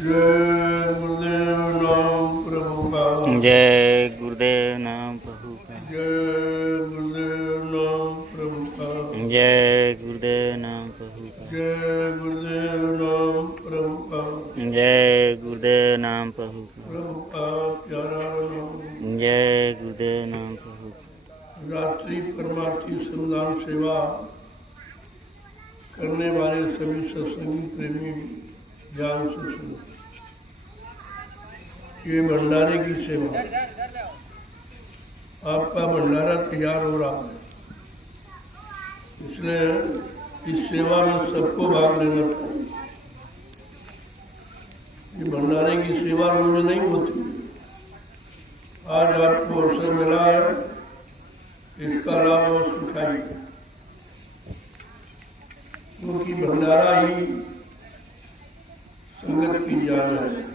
जय गुरुदेव नाम प्रभु का। जय गुरुदेव नाम प्रभु का। जय गुरुदेव नाम प्रभु का। जय गुरुदेव नाम प्रभु का। जय गुरुदेव नाम प्रभु का। जय गुरुदेव नाम प्रभु का। प्रभु का प्यारा नाम। जय गुरुदेव नाम प्रभु का। रात्रि परमार्थी श्रमदान सेवा करने वाले सभी सत्संगी प्रेमी ध्यान से सुनो। ये भंडारे की सेवा, आपका भंडारा तैयार हो रहा है, इसलिए इस सेवा में सबको भाग लेना चाहिए। ये भंडारे की सेवा रोज नहीं होती, आज आपको अवसर मिला है, इसका लाभ अवश्य उठाइए, क्योंकि भंडारा ही संगत की जान है।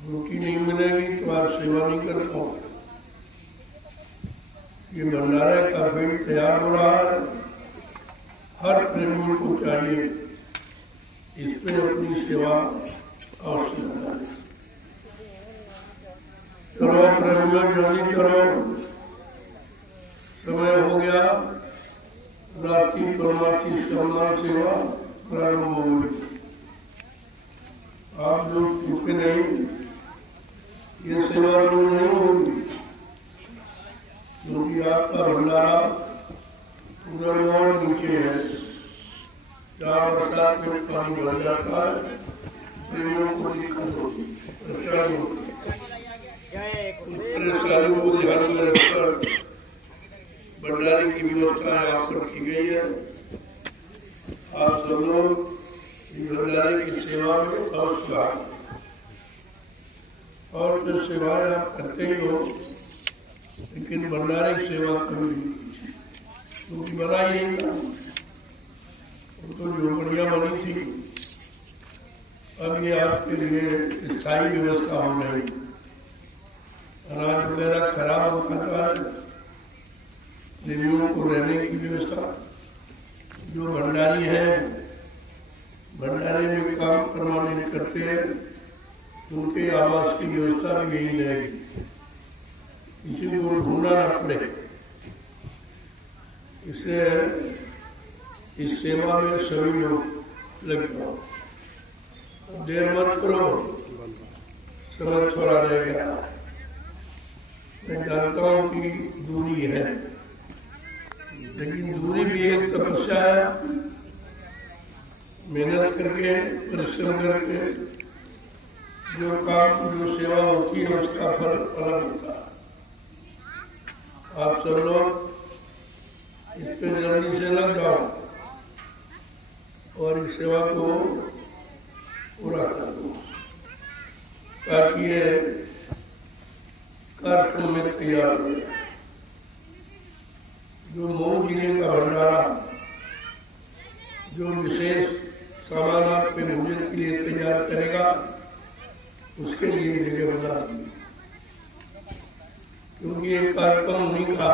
रोटी नहीं मिलेगी तो आप सेवा नहीं कर पाओगे। ये भंडारे का पेड़ तैयार हो रहा है, हर प्रेमी को चाहिए इस पे अपनी सेवा अवश्य लगाए। चलो प्रेमियों जल्दी करो, समय हो गया। रात्रि परमार्थी श्रमदान सेवा प्रारंभ हो गई। आप लोग चुके नहीं, ये सेवा रोज नहीं होगी, क्योंकि आपका भंडारा पूरा और नीचे है। जहाँ बरसात में पानी भर जाता है, प्रेमियों को दिक्कत होती, परेशानी होती है। परेशानियों को ध्यान में रखकर भंडारे की व्यवस्था यहाँ पर की गई है। आप सब लोग भंडारे की सेवा में अवश्य आए, और जो सेवाएं आप करते ही हो, लेकिन भंडारे की सेवा कभी नहीं, क्योंकि बना ही नहीं था। उनको झोपड़ियाँ बनी थी, अब ये आपके लिए स्थायी व्यवस्था हो गई। अनाज वगैरह खराब होता था, प्रेमियों को रहने की व्यवस्था, जो भंडारी है भंडारे में काम करवाने करते हैं, उनके आवास की व्यवस्था भी यही रहेगी, किसी को ढूंढना न पड़े। इसलिए इस सेवा में सभी लोग लग जाओ, देर मत करो, समय थोड़ा रह गया। मैं जानता हूँ कि दूरी है, लेकिन दूरी भी एक तपस्या है। मेहनत करके, परिश्रम करके जो काम, जो सेवा होती है, उसका फल अलग होता है। आप सब लोग इस पे जल्दी से लग जाओ और इस सेवा को पूरा कर दो, ताकि ये कार्यक्रम में तैयार हो जाए। जो मऊ जिले का भंडारा, जो विशेष सामान आपके भोजन के लिए तैयार करेगा, उसके लिए जगह बना दी, क्योंकि ये कार्यक्रम उन्हीं का,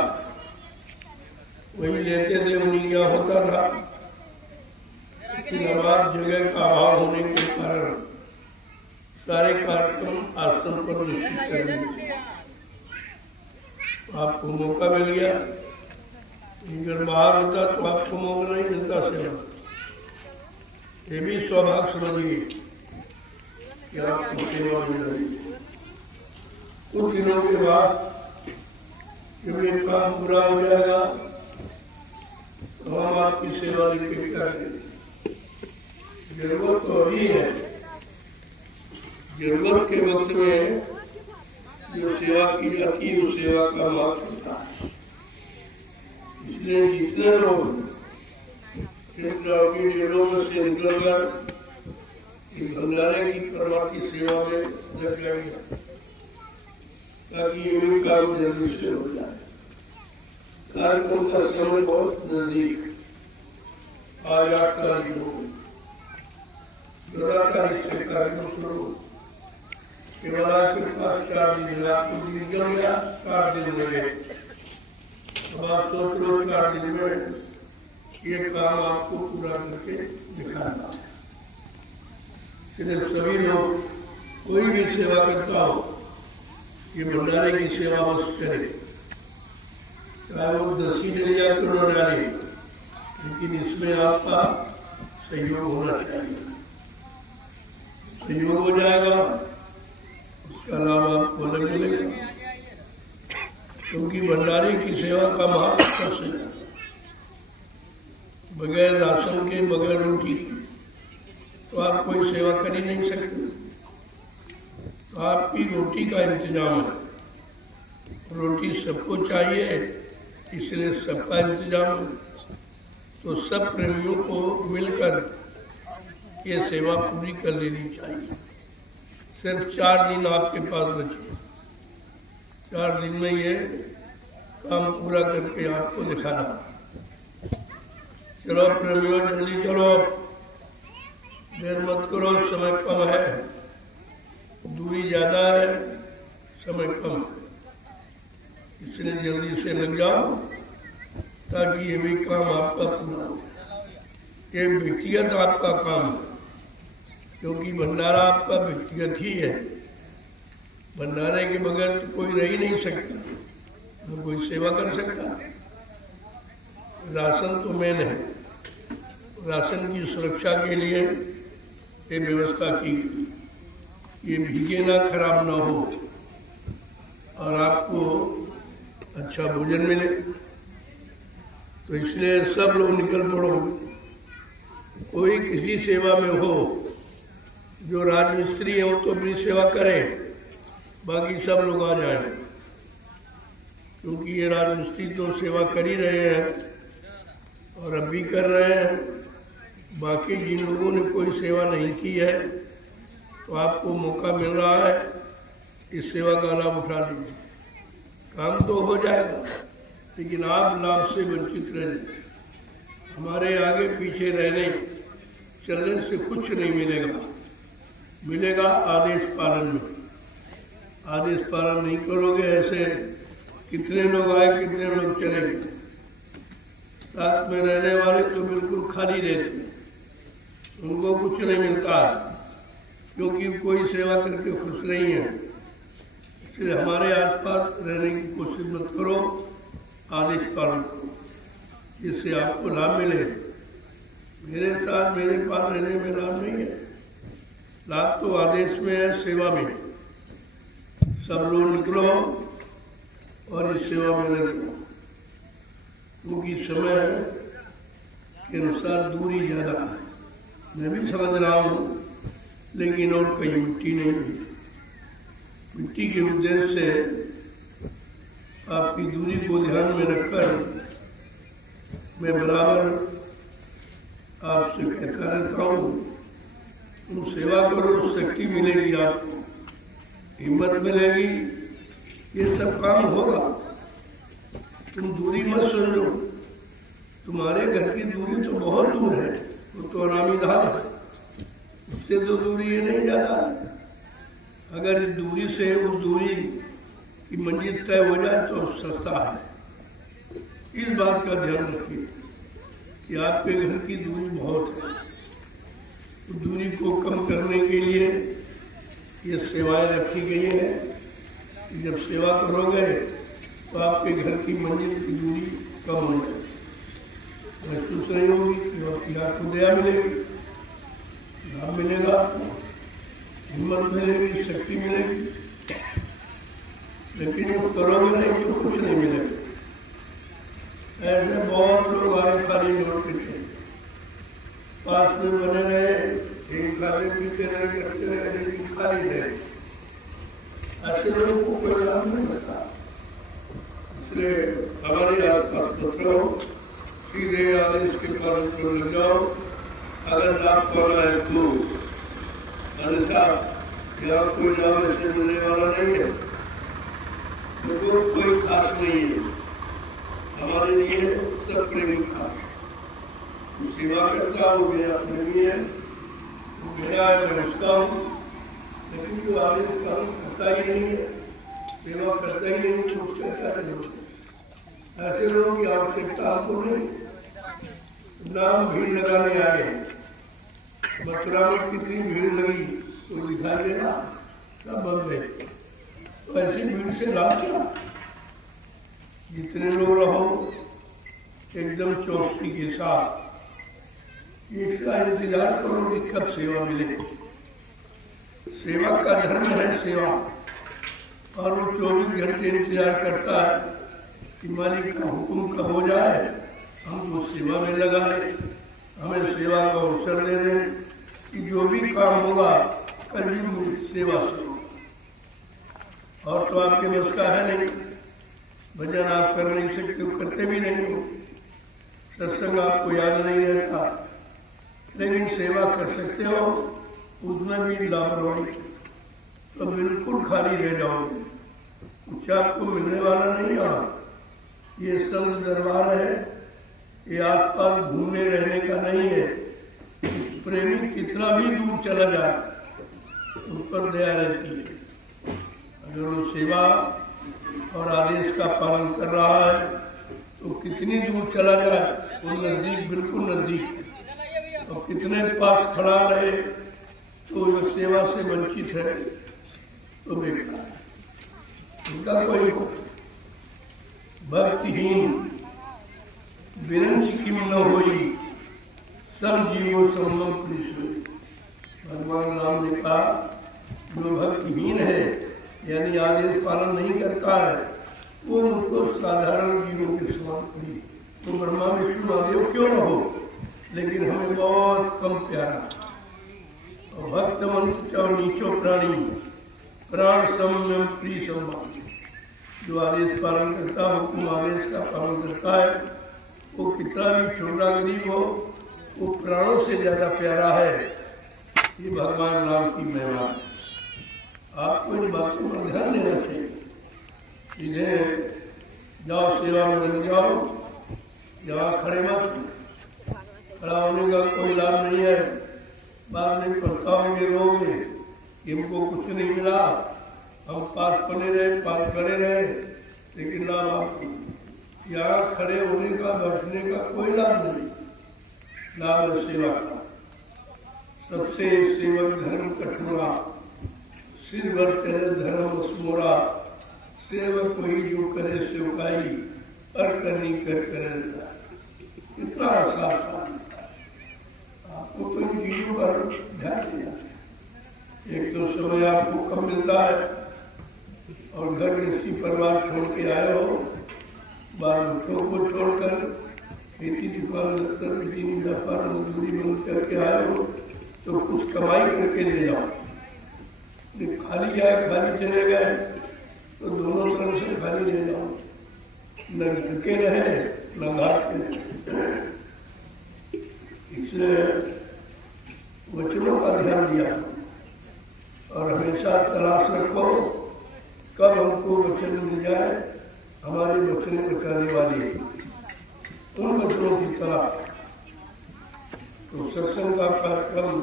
वही लेते थे, उन्हीं क्या होता था। लेकिन अब जगह का अभाव होने के कारण सारे कार्यक्रम आश्रम पर निश्चित कर दिए। आपको मौका मिल गया, अगर बाहर होता तो आपको मौका नहीं मिलता सेवा। ये भी सौभाग्य समझिए कि आपको सेवा मिल रही है। कुछ दिनों के बाद जब ये काम पूरा हो जाएगा तो हम आपकी सेवा रिपीट करेंगे। जरूरत तो अभी है, जरूरत के वक्त में जो सेवा की जाती है, उस सेवा का महत्व होता है। इसलिए जितने लोग की जेलों में से निकलकर भंडारे की परमार्थी सेवा में लग जाएंगे, ताकि ये काम जल्दी से हो जाए। कार्यक्रम का समय बहुत नजदीक, आज 8 तारीख हो गई, 12 तारीख से कार्यक्रम शुरू। केवल आज के पास 4 दिन, आपको निकल गया 4 दिन लगे। अब आप सोच लो 4 दिन में ये काम आपको पूरा करके दिखाना। इसलिए सभी लोग कोई भी सेवा करता हो ये भंडारे की सेवा अवश्य करे, चाहे वो 10 ले या करोड़ डाले, लेकिन इसमें आपका सहयोग होना चाहिए। सहयोग हो जाएगा उसका लाभ आपको अलग मिलेगा, क्योंकि भंडारे की सेवा का महत्व सबसे ज्यादा। बगैर राशन के, बगैर रोटी के तो आप कोई सेवा कर ही नहीं सकते। तो आपकी रोटी का इंतजाम है, रोटी सबको चाहिए, इसलिए सबका इंतजाम है। तो सब प्रेमियों को मिलकर ये सेवा पूरी कर लेनी चाहिए। सिर्फ 4 दिन आपके पास बचे, 4 दिन में ये काम पूरा करके आपको दिखाना। चलो प्रेमियों जल्दी चलो, देर मत करो, समय कम है, दूरी ज्यादा है, समय कम है, इसलिए जल्दी से लग जाओ ताकि ये भी काम आपका पूरा हो। ये व्यक्तिगत आपका काम है, क्योंकि भंडारा आपका व्यक्तिगत ही है। भंडारे के बगैर तो कोई रह ही नहीं सकता, तो कोई सेवा कर सकता। राशन तो मेन है, राशन की सुरक्षा के लिए ये व्यवस्था की गई, ये भीगे ना, खराब ना हो और आपको अच्छा भोजन मिले। तो इसलिए सब लोग निकल पड़ो। कोई किसी सेवा में हो, जो राजमिस्त्री है वो तो अपनी सेवा करें, बाकी सब लोग आ जाएं, क्योंकि ये राजमिस्त्री तो सेवा कर ही रहे हैं और अब भी कर रहे हैं। बाकी जिन लोगों ने कोई सेवा नहीं की है तो आपको मौका मिल रहा है, इस सेवा का लाभ उठा लीजिए। काम तो हो जाएगा, लेकिन आप लाभ से वंचित रह जाए। हमारे आगे पीछे रहने चलने से कुछ नहीं मिलेगा, मिलेगा आदेश पालन में। आदेश पालन नहीं करोगे, ऐसे कितने लोग आए कितने लोग चले गए। साथ में रहने वाले तो बिल्कुल खाली रहते, उनको कुछ नहीं मिलता है, क्योंकि कोई सेवा करके खुश नहीं है। इसलिए हमारे आसपास रहने की कोशिश मत करो, आदेश पालन करो, जिससे आपको लाभ मिले। मेरे साथ मेरे पास रहने में लाभ नहीं है, लाभ तो आदेश में है, सेवा में। सब लोग निकलो और इस सेवा में लगो, क्योंकि समय के अनुसार दूरी ज़्यादा है। मैं भी समझ रहा हूँ, लेकिन और कहीं मिट्टी नहीं है। मिट्टी के उद्देश्य से आपकी दूरी को ध्यान में रखकर मैं बराबर आपसे कहता रहता हूँ, तुम सेवा करो, शक्ति मिलेगी, आपको हिम्मत मिलेगी, ये सब काम होगा। तुम दूरी मत समझो, तुम्हारे घर की दूरी तो बहुत दूर है, वो तो आरामी धाम है, उससे तो दूरी ये नहीं जाता। अगर इस दूरी से उस दूरी की मंजिल तय हो जाए तो सस्ता है। इस बात का ध्यान रखिए कि आपके घर की दूरी बहुत है। तो दूरी को कम करने के लिए ये सेवाएं रखी गई हैं। जब सेवा करोगे तो आपके घर की मंजिल की दूरी कम हो जाएगी, महसूस नहीं होगी, कि आपको दया मिलेगी, लाभ मिलेगा, हिम्मत मिलेगी, शक्ति मिलेगी। लेकिन वो करोगे नहीं तो कुछ नहीं मिलेगा। ऐसे बहुत लोग आए खाली लौट के पास में बने रहे, एक खाते पीते रहे, करते रहे, लेकिन खाली रहे। ऐसे लोगों को कोई लाभ नहीं मिलता। इसलिए हमारे आसपास मत रहो, सीधे आदेश के पालन को लग जाओ। अगर लाभ पाना है तो, अन्यथा यहाँ कोई लाभ ऐसे मिलने वाला नहीं है, तो कोई खास नहीं है। हमारे लिए सब प्रेमी खास, सेवा करता हूँ, मेरा प्रेमी है, मेरा मैं उसका हूँ। लेकिन जो आगे काम करता ही नहीं है, सेवा करता ही नहीं, तो उसका क्या जरूरत है। ऐसे लोगों की आवश्यकता आपको नहीं। नाम भीड़ लगाने आए, मथुरा में कितनी भीड़ लगी तो दिखाई दे रहा, सब बंद गए। तो ऐसी भीड़ से लाभ क्या? जितने लोग रहो एकदम चौकसी के साथ इसका इंतजार करो कि कब सेवा मिले। सेवा का धर्म है सेवा, और वो 24 घंटे इंतजार करता है कि मालिक का हुक्म कब हो जाए, हम तो सेवा में लगा लें, हमें सेवा का अवसर दे दें कि जो भी काम होगा कल सेवा से हो। और तो आपके बस का है नहीं, भजन आप कर नहीं सकते, करते भी नहीं हो, सत्संग आपको याद नहीं रहता, लेकिन सेवा कर सकते हो, उसमें भी लापरवाही तो बिल्कुल खाली रह जाओगे, कुछ आपको मिलने वाला नहीं। और ये संत दरबार है, ये आसपास घूमने रहने का नहीं है। प्रेमी कितना भी दूर चला जाए उस पर दया रहती है। अगर वो सेवा और आदेश का पालन कर रहा है तो कितनी दूर चला जाए वो नजदीक, बिल्कुल नजदीक है। और कितने पास खड़ा रहे तो जो सेवा से वंचित है तो बेकार, उनका कोई भक्तिहीन विरंच किम न होई, सब जीवो सम्मम पुरुष। भगवान राम ने कहा जो भक्तिहीन है यानी आदेश पालन नहीं करता है वो मुझको साधारण जीवों के समान करी। तो ब्रह्मा विष्णु महादेव क्यों न हो, लेकिन हमें बहुत कम प्यारा। और भक्त मंत्र और नीचो प्राणी प्राण सम्यम प्रिय सम्मान, जो आदेश पालन करता है, हुक्म आदेश का पालन करता है, वो कितना भी छोटा गरीब हो वो प्राणों से ज्यादा प्यारा है। ये भगवान राम की महिमा है। आपको इन बातों पर ध्यान देना चाहिए। इन्हें जाओ सेवा में लग जाओ, यहाँ खड़े मत, खड़ा होने का कोई लाभ नहीं है। बाद में पछताओगे, रोगे कि हमको कुछ नहीं मिला, हम पास बने रहे, पास खड़े रहे, लेकिन लाभ आपको यहाँ खड़े होने का, बैठने का कोई लाभ नहीं। लाभ है सेवा का। सबसे सेवक धर्म कठोरा, सिर भर करे धर्म स्मोरा, सेवक वही जो करे सेवकाई, पर करनी कर करे। इतना आसान आपको तो इन चीजों पर ध्यान देना। एक तो समय आपको कम मिलता है और घर गृहस्थी परिवार छोड़ के आए हो, बाल बच्चों को छोड़कर खेती दुकान लगकर बिजली व्यापार मजदूरी बंद करके आए हो, तो कुछ कमाई करके ले जाओ। खाली जाए, खाली चले गए तो दोनों तरफ से खाली ले जाओ, न घर के रहे न घाट के रहे। इसलिए वचनों का ध्यान दिया और हमेशा तलाश रखो कब हमको वचन मिल जाए, हमारे वचन बचाने वाली उन वचनों की तलाश। तो सत्संग का कार्यक्रम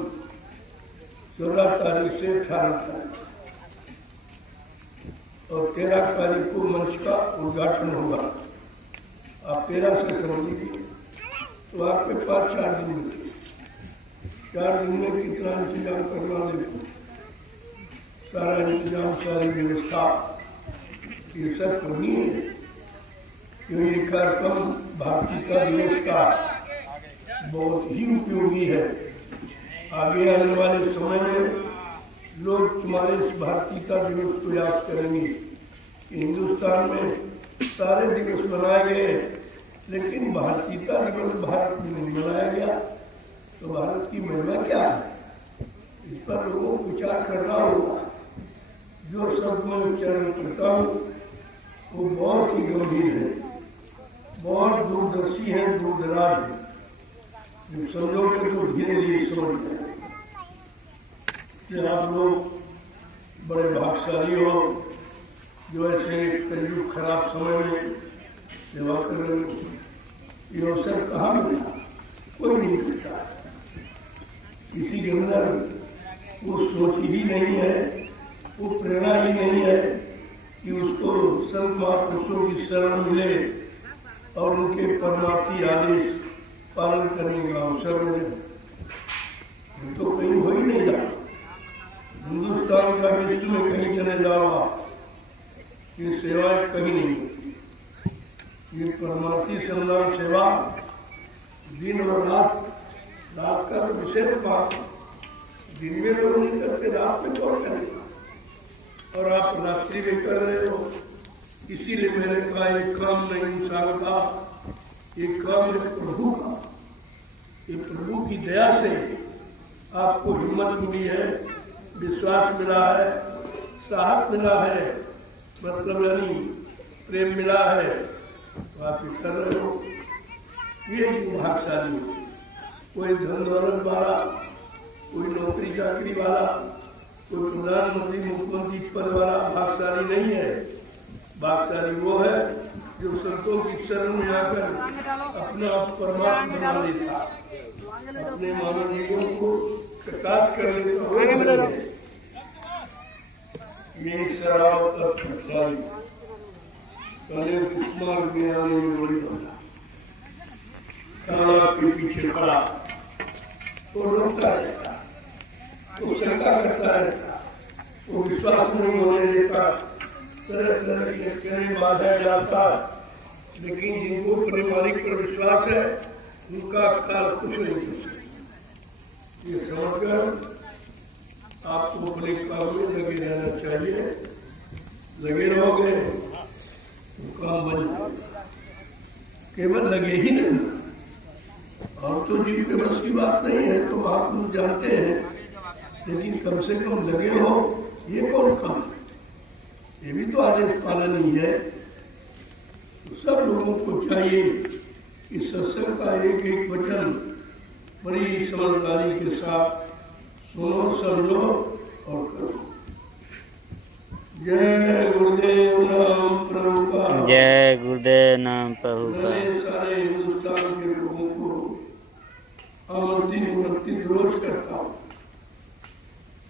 14 तारीख से 18 तारीख और 13 तारीख को मंच का उद्घाटन होगा। आप 13 से समझ लीजिए, तो आपके पास 4 दिन मिलते। 4 दिन में कितना इंतजाम करना, देखो सारा इंतजाम, सारी व्यवस्था ये सब करनी है। क्यों ये कार्यक्रम भारतीय का दिवस का बहुत ही उपयोगी है। आगे आने वाले समय में लोग तुम्हारे इस भारतीयता दिवस को याद करेंगे। हिंदुस्तान में सारे दिवस मनाए गए, लेकिन भारतीयता दिवस भारत में नहीं मनाया गया, तो भारत की महिमा क्या है, इस पर लोगों को विचार करना होगा। जो शब्द मैं उच्चारण करता हूँ वो बहुत ही गंभीर है, बहुत दूरदर्शी है, दूरदराज है। समझोगे तो धीरे धीरे समझ जाए। आप लोग बड़े भाग्यशाली हो जो ऐसे कलयुग खराब समय में सेवा कर रहे हो। ये अवसर कहाँ मिला, कोई नहीं मिलता। किसी के अंदर वो सोच ही नहीं है, वो प्रेरणा ही नहीं है कि उसको संत महापुरुषों की शरण मिले और उनके परमार्थी आदेश पालन करने का अवसर मिले। ये तो कहीं हो ही नहीं रहा। हिंदुस्तान का विश्व में कहीं चले जाओ आप, ये सेवाएं कहीं नहीं होती। ये परमार्थी संग्राम सेवा दिन और रात का तो विशेष बात है। दिन में लोग नहीं करते, रात में कौन करेगा? और आप रात्रि में कर रहे हो। इसीलिए मैंने कहा ये काम नहीं इंसान का, ये काम है प्रभु का। ये प्रभु की दया से आपको हिम्मत मिली है, विश्वास मिला है, साहस मिला है, मतलब यानी प्रेम मिला है, तो आप ये कर रहे हो। ये भाग्यशाली हो। कोई धन दौलत वाला, कोई नौकरी चाकरी वाला, कोई प्रधानमंत्री मुख्यमंत्री पद वाला भाग्यशाली नहीं है। भाग्यशाली वो है जो संतों की शरण में आकर अपना परमात्मा बना लेता, अपने मानव जीवन को प्रकाश कर लेता। ये शराब भाग्यशाली खाना के पीछे खड़ा तो रोकता रहता, तो शंका करता रहता, तो विश्वास नहीं होने देता, तरह तरह की अटकलें बाधाएं डालता। लेकिन जिनको अपने मालिक पर विश्वास है उनका काल कुछ नहीं कर सकता। ये समझकर आपको अपने काम में लगे रहना चाहिए। लगे रहोगे तो काम बन जाएगा। केवल लगे ही नहीं, और तो जीव के बस की बात नहीं है, तो आप लोग जानते हैं, लेकिन कम से कम लगे हो। ये कौन काम है? ये भी तो आदेश पालन ही है। तो सब लोगों को चाहिए कि सत्संग का एक एक वचन बड़ी समझदारी के साथ सुनो, समझो और करो। जय गुरुदेव नाम प्रभु का। जय गुरुदेव नाम प्रभु का। सारे हिंदुस्तान के लोगों को आमंत्रित रोज करता हूँ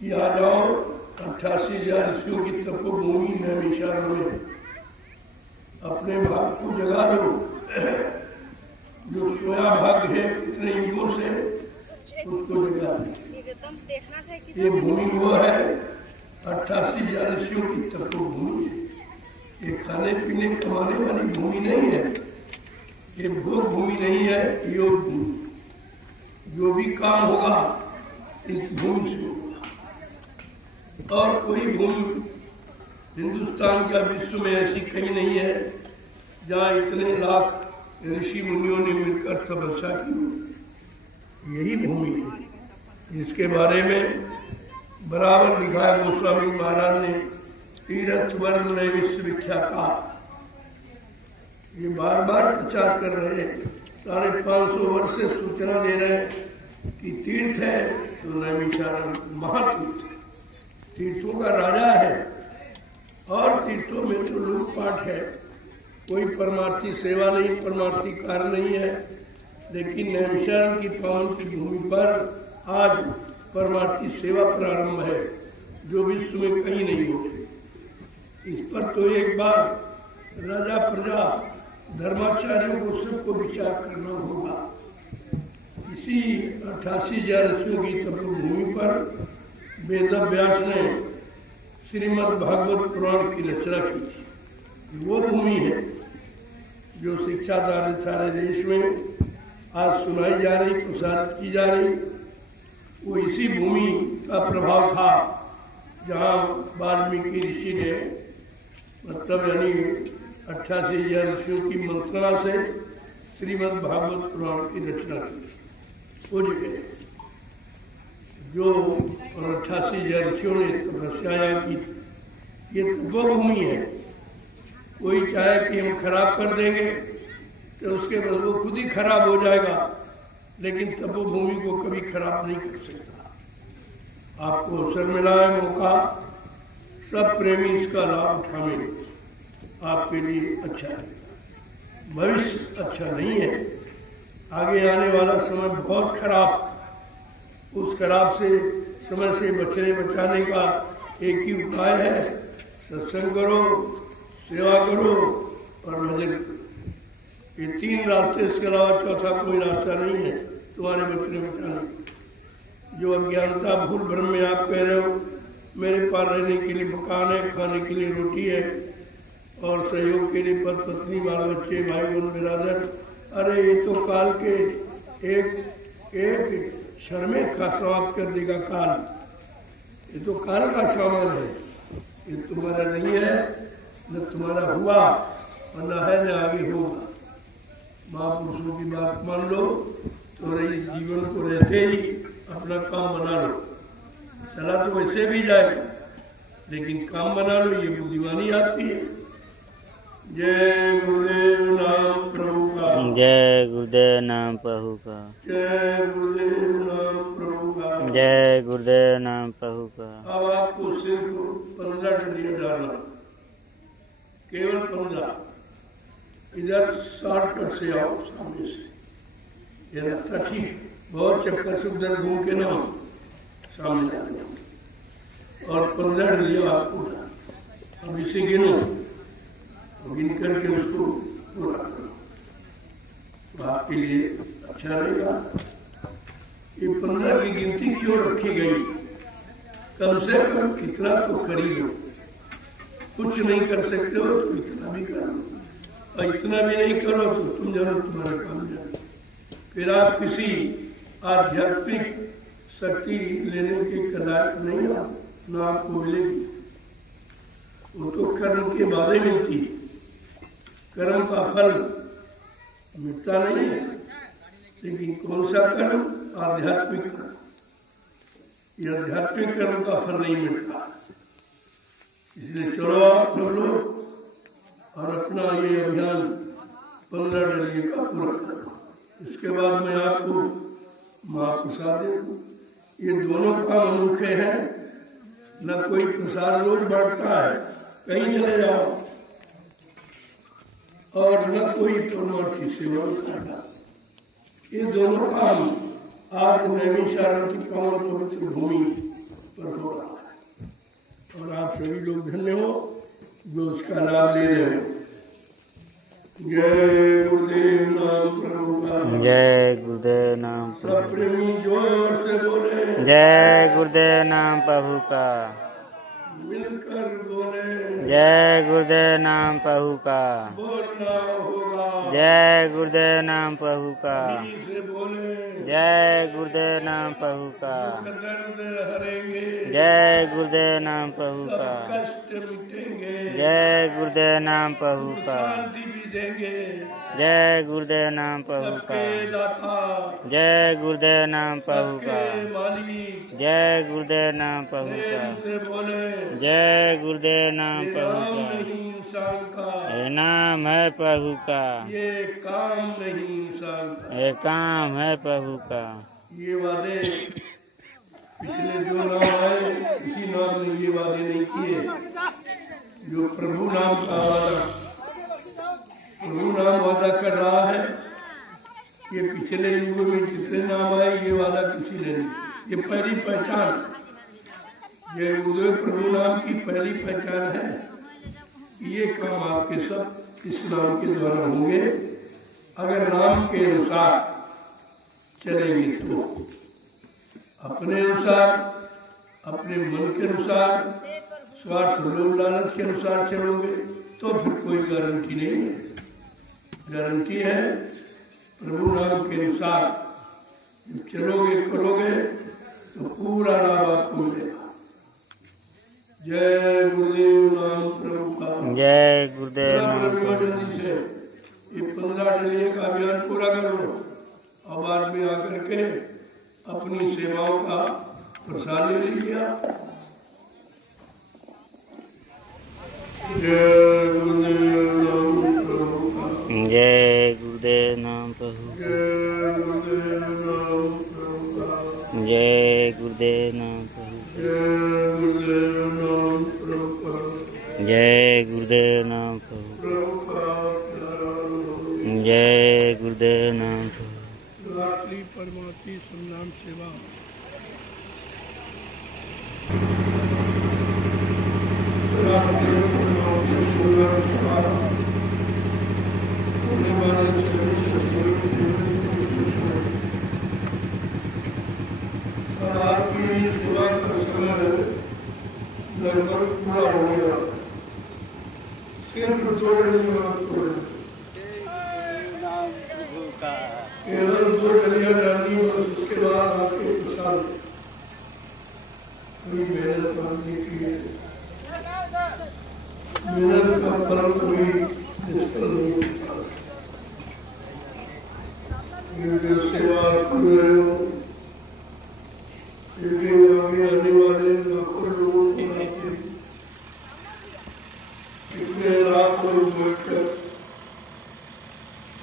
कि आ जाओ 88,000 ऋषियों की तपोभूमि नैमिषारण्य में। अपने भाग को जगा दो। जो सोया भाग है इतने युगों से, उसको जगा दो। ये भूमि वो है 88,000 ऋषियों की तपोभूमि। ये खाने पीने कमाने वाली भूमि नहीं है, ये भोग भूमि नहीं है, योग भूमि। जो भी काम होगा इस भूमि से होगा। और कोई भूमि हिंदुस्तान या विश्व में ऐसी कहीं नहीं है जहाँ इतने लाख ऋषि मुनियों ने मिलकर तपस्या की। यही भूमि है जिसके बारे में बराबर लिखा है गोस्वामी महाराज ने, तीर्थ वर्ण ने विश्वविख्यात कहा। ये बार बार प्रचार कर रहे हैं, 550 वर्ष से सूचना दे रहे हैं कि तीर्थ है तो नैमिषारण्य महातीर्थ, तीर्थों का राजा है। और तीर्थों में तो लूटपाट है, कोई परमार्थी सेवा नहीं, परमार्थी कार्य नहीं है। लेकिन नैमिषारण्य की पावन की भूमि पर आज परमार्थी सेवा प्रारंभ है, जो विश्व में कहीं नहीं होती। इस पर तो एक बार राजा प्रजा धर्माचार्यों को सबको विचार करना होगा। इसी 88,000 ऋषियों की तपोभूमि पर वेद व्यास ने श्रीमद् भागवत पुराण की रचना की थी। वो भूमि है जो शिक्षाधार सारे देश में आज सुनाई जा रही, प्रसारित की जा रही। वो इसी भूमि का प्रभाव था जहाँ वाल्मीकि ऋषि ने, मतलब यानी 88,000 ऋषियों की मंत्रणा से श्रीमद् भागवत पुराण की रचना की। वो जगह जो 88,000 ऋषियों ने तपस्याएं की, ये तपोभूमि है। कोई चाहे कि हम खराब कर देंगे तो उसके बाद वो खुद ही खराब हो जाएगा, लेकिन तपोभूमि को कभी खराब नहीं कर सकता। आपको अवसर मिला है, मौका, सब प्रेमी इसका लाभ उठाएंगे, आपके लिए अच्छा है। भविष्य अच्छा नहीं है, आगे आने वाला समय बहुत खराब। उस खराब से समय से बचाने का एक ही उपाय है, सत्संग करो, सेवा करो और भजन करो। ये 3 रास्ते, इसके अलावा चौथा कोई रास्ता नहीं है तुम्हारे बचने बचाने। जो अज्ञानता भूल भ्रम में आप कह रहे हो मेरे पास रहने के लिए मकान है, खाने के लिए रोटी है और सहयोग के लिए पति पत्नी बाल बच्चे भाई बहन बिरादर, अरे ये तो काल के एक क्षण में समाप्त कर देगा काल। ये तो काल का सामान है, ये तुम्हारा नहीं है, न तुम्हारा हुआ और न है न आगे होगा। महापुरुषों की बात मान लो तो रही जीवन को रहते ही अपना काम बना लो। चला तो वैसे भी जाएगा लेकिन काम बना लो, ये बुद्धिमानी आती है। जय गुरुदेव नाम प्रभु का, जय गुरुदेव नाम प्रभु का, जय गुरुदेव नाम प्रभु का, जय गुरुदेव नाम प्रभु का। अब आपको सिर्फ 15 डंडियां डालना, केवल 15। इधर शॉर्टकट से आओ, सामने से ये रास्ता ठीक, बहुत चक्कर से उधर घूम के ना सामने आना और 15 डंडियां आपको। अब इसे गिनो, गिन करके उसको पूरा करो तो आपके लिए अच्छा रहेगा। ये 15 की गिनती क्यों रखी गई? कम से कम इतना तो खरीदो, कुछ नहीं कर सकते हो तो इतना भी करो, और इतना भी नहीं करो तो तुम जानो तुम्हारा काम जानो। फिर आप किसी आध्यात्मिक शक्ति लेने के कदार नहीं हो, न आपको मिलेगी। वो तो कर्म के बाद ही मिलती है, कर्म का फल मिलता नहीं है। लेकिन कौन सा कर्म? आध्यात्मिक कर्म। ये आध्यात्मिक कर्म का फल नहीं मिलता। इसलिए चलो आप लोग और अपना ये अभियान 15 डलिए का पूरा करो। इसके बाद मैं आपको महाप्रसाद दे दूँ। ये दोनों काम अनोखे हैं, न कोई प्रसाद रोज बढ़ता है, कहीं चले जाओ, और न कोई परमार्थी सेवा करना। ये दोनों काम आज नैमिषारण्य की पावन पवित्र भूमि पर हो रहा है और आप सभी लोग धन्य हो जो उसका लाभ ले रहे हो। जय गुरुदेव नाम प्रभु का, जय गुरुदेव नाम सब प्रभु, प्रेमी जोर से बोले जय गुरुदेव नाम प्रभु का, मिलकर बोले जय गुरुदेव नाम प्रभु का, बोलना होगा जय गुरुदेव नाम प्रभु का, ठीक से बोले जय गुरुदेव नाम प्रभु का, दर्द हरेंगे, जय गुरुदेव नाम प्रभु सब का, कष्ट मिटेंगे, जय गुरुदेव नाम प्रभु का, शांति भी देंगे। जय गुरुदेव नाम प्रभु का, सबके दाता, जय गुरुदेव नाम प्रभु का, सबके मालिक, जय गुरुदेव नाम प्रभु का, प्रेम से बोले जय गुरुदेव नाम ये प्रभु नाम का, नहीं इंसान का, ये नाम है प्रभु का, ये काम नहीं इंसान का। ये काम है प्रभु का। ये वादे पिछले जो नाम आए किसी नाम ने ये वादे नहीं किए। जो प्रभु नाम का वादा, प्रभु नाम वादा कर रहा है, ये पिछले युगों में जितने नाम आए ये वादा किसी ने नहीं। ये पहली पहचान, ये गुरुदेव प्रभु नाम की पहली पहचान है। ये काम आपके सब इस नाम के द्वारा होंगे अगर नाम के अनुसार चलेंगे तो। अपने अनुसार, अपने मन के अनुसार, स्वार्थ लोभ लालच के अनुसार चलोगे तो फिर कोई गारंटी नहीं है। गारंटी है प्रभु नाम के अनुसार जब चलोगे करोगे तो पूरा लाभ आपको मिलेगा। जय गुरुदेव नाम प्रभु का, जय गुरुदेव नाम प्रभु का। जल्दी से ये 15 डलिए का अभियान पूरा कर लो और बाद में आकर के अपनी सेवाओं का प्रसाद ले लीजिए। जय गुरुदेव नाम प्रभु का, जय गुरुदेव नाम प्रभु, जय गुरुदेव नाम प्रभु का, जय गुरुदेव नाम प्रभु, जय गुरुदेव नाम प्रभु का, जय गुरुदेव नाम प्रभु, प्रभु का जय गुरुदेव नाम प्रभु। रात्रि परमार्थी संनाम सेवा। रात्रि परमार्थी संनाम सेवा होने वाले सभी लगभग पूरा हो गया, सिर्फ 2 डलियां छोड़, केवल 2 डलियां डाली और उसके बाद आपके प्रसाद कोई मेहनत आपने की है, मेहनत का फल कोई निष्फल नहीं होता। ये जो सेवा कर रहे हो, ये आगे आने वाले लाखों लोगों को कितने लाख लोग बैठकर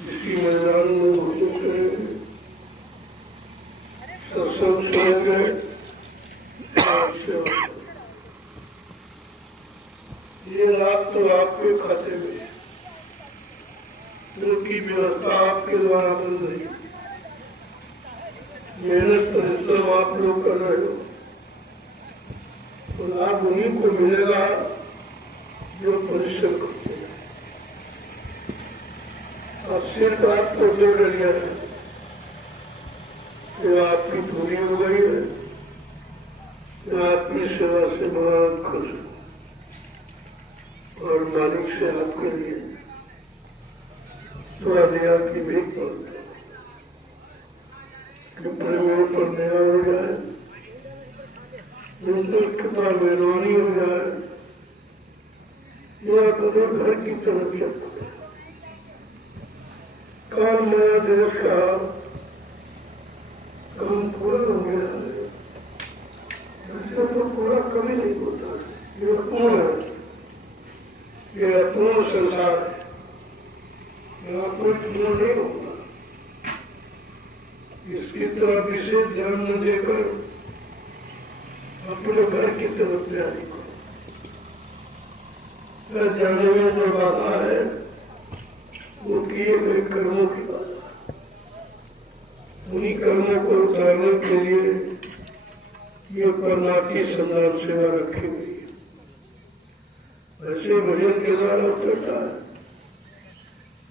इसकी मैदान में भोजन करेंगे, सत्संग सुनेंगे, ये लाभ तो आपके खाते में, उनकी व्यवस्था आपके द्वारा बन रही, मेहनत तो सब आप लोग कर रहे हो, तो लाभ उन्हीं को मिलेगा जो परिश्रम करते हैं। अब सिर्फ आपको 2 डलियां है, जो आपकी पूरी हो गई है, जो आपकी सेवा से बड़ा खुश और मालिक से आपके लिए थोड़ा दया की भी पड़ती है कि परिवार पर दया हो जाए, उनसे कितना मेहरबानी हो जाए, या कदर घर की तरफ चलते कल नया देश का काम पूरा हो गया है, इससे तो पूरा कभी नहीं होता, ये पूर्ण है, ये अपूर्ण संसार है, यहाँ कोई पूर्ण नहीं होता। इसकी तरफ विशेष ध्यान न देकर अपने घर की तरफ तैयारी करो। जाने में जो बाधा है वो किए गए कर्मों की बाधा है, उन्हीं कर्मों को उतारने के लिए ये परमार्थी संधान सेवा रखी हुई है। वैसे भजन के द्वारा उतरता है,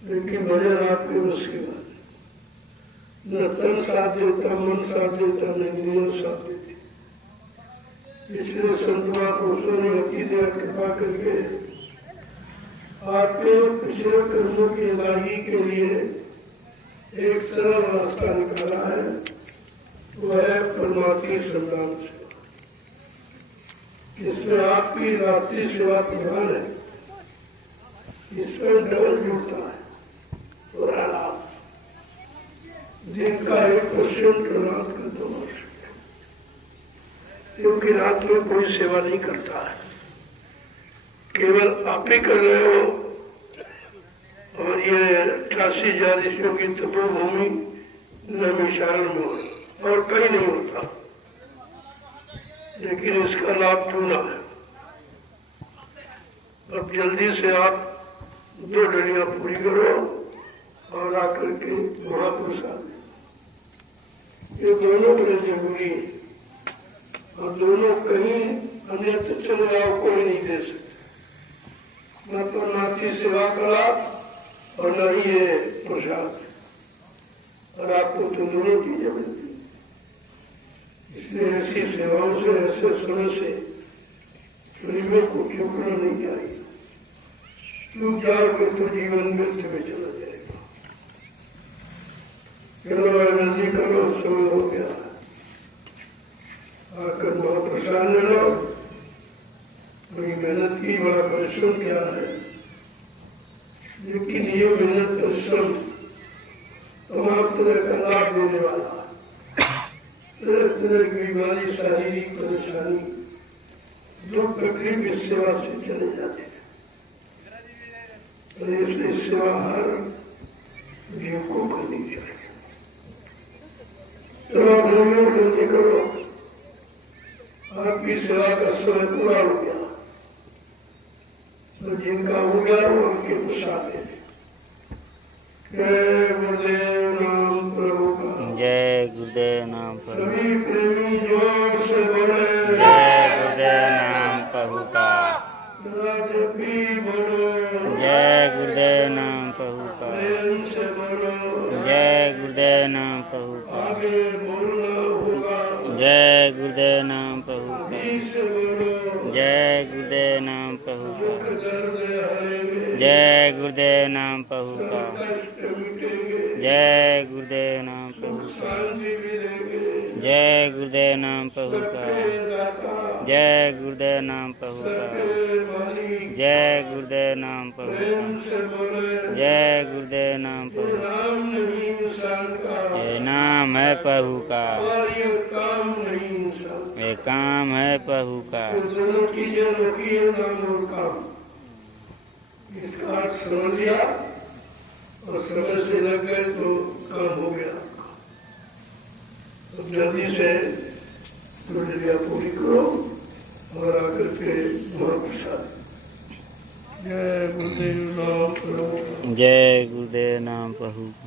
लेकिन भजन आपके बस की बात है, न तन साथ देता, मन साथ देता, न इंद्रियों साथ देती। इसलिए संत महापुरुषों ने अति दया कृपा करके आपके पिछले कर्मों की अदायगी के लिए एक सरल रास्ता निकाला है, वह है परमार्थी संतान सेवा। इसमें आपकी रात्रि सेवा प्रधान है, इसमें डबल जुड़ता है और लाभ, दिन का 1% रात का 2%, क्योंकि रात में कोई सेवा नहीं करता है, केवल आप ही कर रहे हो। और ये 88,000 ऋषियों की तपोभूमि नैमिषारण्य में और कहीं नहीं होता, लेकिन इसका लाभ पूरा है। अब जल्दी से आप 2 डलियां पूरी करो और आकर के महाप्रसाद, ये दोनों बड़े जरूरी है, और दोनों कहीं अन्यत्र चले जाओ कोई नहीं दे सकते, न तो नाती सेवा का लाभ और न ही ये प्रसाद, और आपको तो दोनों चीजें मिलती। इसलिए ऐसी सेवाओं से, ऐसे समय से शरीर को चूकना नहीं चाहिए, चूक जाओगे तो जीवन मृत्यु में चला जाएगा। चलो एनर्जी करो, समय हो गया, आकर महाप्रसाद ले लो, बड़ी मेहनत की, बड़ा परिश्रम किया है, लेकिन ये मेहनत परिश्रम तमाम तरह का लाभ देने वाला, तरह तरह की बीमारी, शारीरिक परेशानी, दुख तकलीफ इस सेवा से चले जाते हैं, और इसलिए सेवा हर जीव को करनी चाहिए। चलो धर्म जल्दी करो, आपकी सेवा का समय पूरा हो गया, तो जिनका हो गया वो उनके प्रसाद है। जय गुरुदेव नाम प्रभु का, जय गुरुदेव नाम प्रभु, सभी प्रेमी जोर से बोले जय गुरुदेव नाम प्रभु का, जब भी बोलो जय गुरुदेव नाम प्रभु का, प्रेम से बोलो, जय गुरुदेव नाम प्रभु का, आगे बोलना होगा, जय गुरुदेव नाम प्रभु का, अभी से बोलो, जय प्रभु दुख का दर्द हरेंगे, जय गुरुदेव नाम प्रभु का कष्ट मिटेंगे, जय गुरुदेव नाम प्रभु का शांति मिलेंगे। जय गुरुदेव नाम प्रभु का सत्य दाता, जय गुरुदेव नाम प्रभु का सत्य मालिक, जय गुरुदेव नाम प्रभु प्रेम का से बोले, जय गुरुदेव नाम ये प्रभु का नाम नहीं इंसान का, ये नाम है प्रभु का और ये काम नहीं इंसान। ये काम है प्रभु का ये दोनों चीजें रखी है, नाम और काम। इसका अर्थ समझ लिया और समय से लग गए तो काम हो गया। तो जल्दी से मंडलियाँ पूरी करो और आकर के महाप्रसाद। जय गुरुदेव नाम प्रभु। जय गुरुदेव नाम प्रभु का